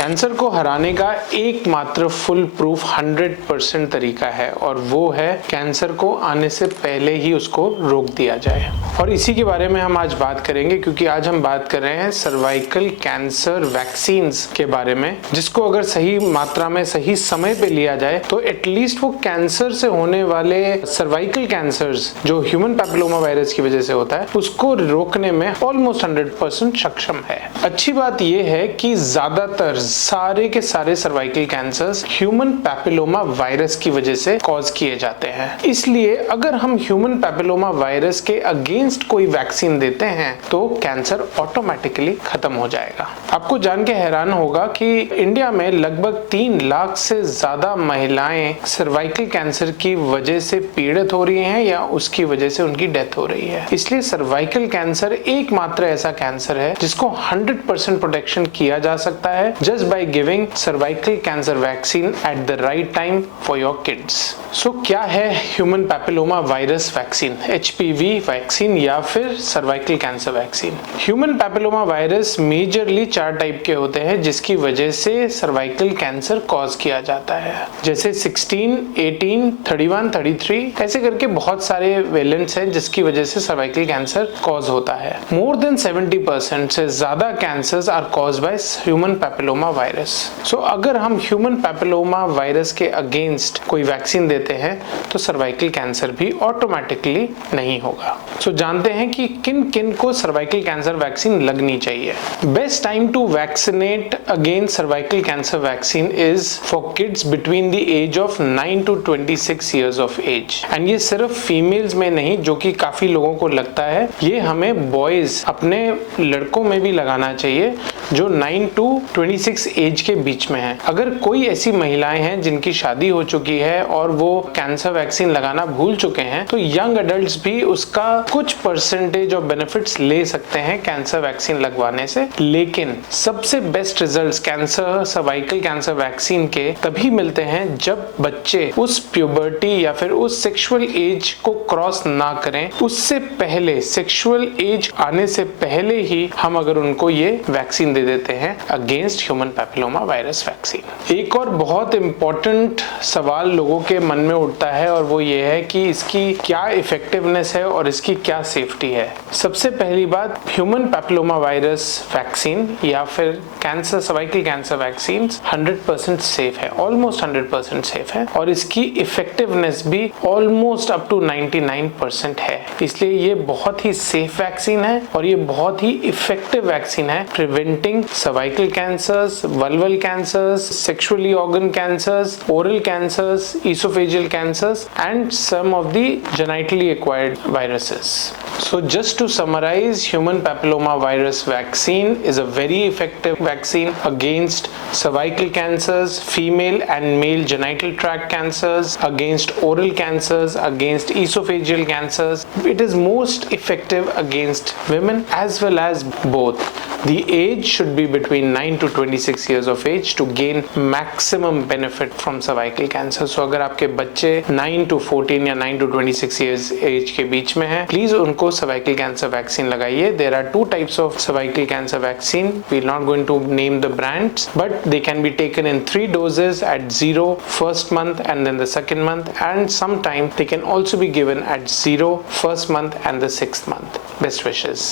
Cancer को हराने का एकमात्र फुल प्रूफ 100% तरीका है और वो है कैंसर को आने से पहले ही उसको रोक दिया जाए। और इसी के बारे में हम आज बात करेंगे, क्योंकि आज हम बात कर रहे हैं सर्वाइकल कैंसर वैक्सीन्स के बारे में, जिसको अगर सही मात्रा में सही समय पे लिया जाए तो एटलीस्ट वो कैंसर से होने वाले सर्वाइकल कैंसर्स जो ह्यूमन पैपिलोमा वायरस की वजह से होता है उसको रोकने में ऑलमोस्ट 100% सक्षम है। अच्छी बात यह है कि ज्यादातर सारे के सारे cervical cancers human papilloma virus की वजह से कॉज किए जाते हैं। इसलिए अगर हम ह्यूमन पैपिलोमा वायरस के अगेंस्ट कोई वैक्सीन देते हैं तो कैंसर ऑटोमेटिकली खत्म हो जाएगा। आपको जान के हैरान होगा कि इंडिया में लगभग 3 लाख से ज्यादा महिलाएं सर्वाइकल कैंसर की वजह से पीड़ित हो रही हैं या उसकी वजह से उनकी डेथ हो रही है। इसलिए सर्वाइकल कैंसर एकमात्र ऐसा कैंसर है जिसको 100% प्रोटेक्शन किया जा सकता है just by giving cervical cancer vaccine at the right time for your kids. So क्या है human papilloma virus vaccine, HPV vaccine या फिर cervical cancer vaccine? Human papilloma virus majorly 4 type के होते हैं जिसकी वजह से सर्वाइकल कैंसर कॉज किया जाता है, जैसे 16, 18, 31, 33 ऐसे करके बहुत सारे वेरिएंट्स हैं जिसकी वजह से सर्वाइकल कैंसर कॉज होता है। मोर देन 70% से ज्यादा cancers are cause by human papilloma virus. So अगर हम ह्यूमन पैपिलोमा वायरस के अगेंस्ट कोई वैक्सीन देते हैं तो सर्वाइकल कैंसर भी ऑटोमेटिकली नहीं होगा। सो जानते हैं कि किन किन को सर्वाइकल कैंसर वैक्सीन लगनी चाहिए। Best time to vaccinate against cervical cancer vaccine is for kids between the age of 9 to 26 years of age. And ये सिर्फ फीमेल्स में नहीं, जो कि काफी लोगों को लगता है, ये हमें बॉयज अपने लड़कों में भी लगाना चाहिए जो 9 to 26 एज के बीच में है। अगर कोई ऐसी महिलाएं हैं जिनकी शादी हो चुकी है और वो कैंसर वैक्सीन लगाना भूल चुके हैं तो यंग एडल्ट्स भी उसका कुछ परसेंटेज ऑफ बेनिफिट्स ले सकते हैं कैंसर वैक्सीन लगवाने से। लेकिन सबसे best results cancer cervical cancer vaccine के तभी मिलते हैं जब बच्चे उस प्यूबर्टी या फिर उस सेक्सुअल एज को क्रॉस ना करें। उससे पहले, सेक्सुअल एज आने से पहले ही हम अगर उनको ये वैक्सीन दे देते हैं against human papilloma virus vaccine. एक और बहुत इंपॉर्टेंट सवाल लोगों के मन में उठता है और वो ये है कि इसकी क्या इफेक्टिवनेस है और इसकी क्या सेफ्टी है। सबसे पहली बात, ह्यूमन पैपिलोमा वायरस वैक्सीन या फिर cancer cervical cancer vaccine 100% safe है, ऑलमोस्ट 100% सेफ है और इसकी इफेक्टिवनेस भी ऑलमोस्ट अप टू 99% है। इसलिए ये बहुत ही सेफ वैक्सीन है और ये बहुत ही इफेक्टिव वैक्सीन है preventing cervical cancers, vulval cancers, sexually organ cancers, oral cancers, esophageal cancers and some of the genitally acquired viruses. So just to summarize, human papilloma virus vaccine is a very effective vaccine against cervical cancers, female and male genital tract cancers, against oral cancers, against esophageal cancers. It is most effective against women as well as both. The age should be between 9 to 26 years of age to gain maximum benefit from cervical cancer. So अगर आपके बच्चे 9 to 14 या 9 to 26 years age के बीच में हैं, please उनको cervical cancer vaccine लगाइए. There are 2 types of cervical cancer vaccine. We're not going to name the brands, but they can be taken in 3 doses at 0 first month and then the second month, and sometime they can also be given at 0 first month and the 6th month. Best wishes.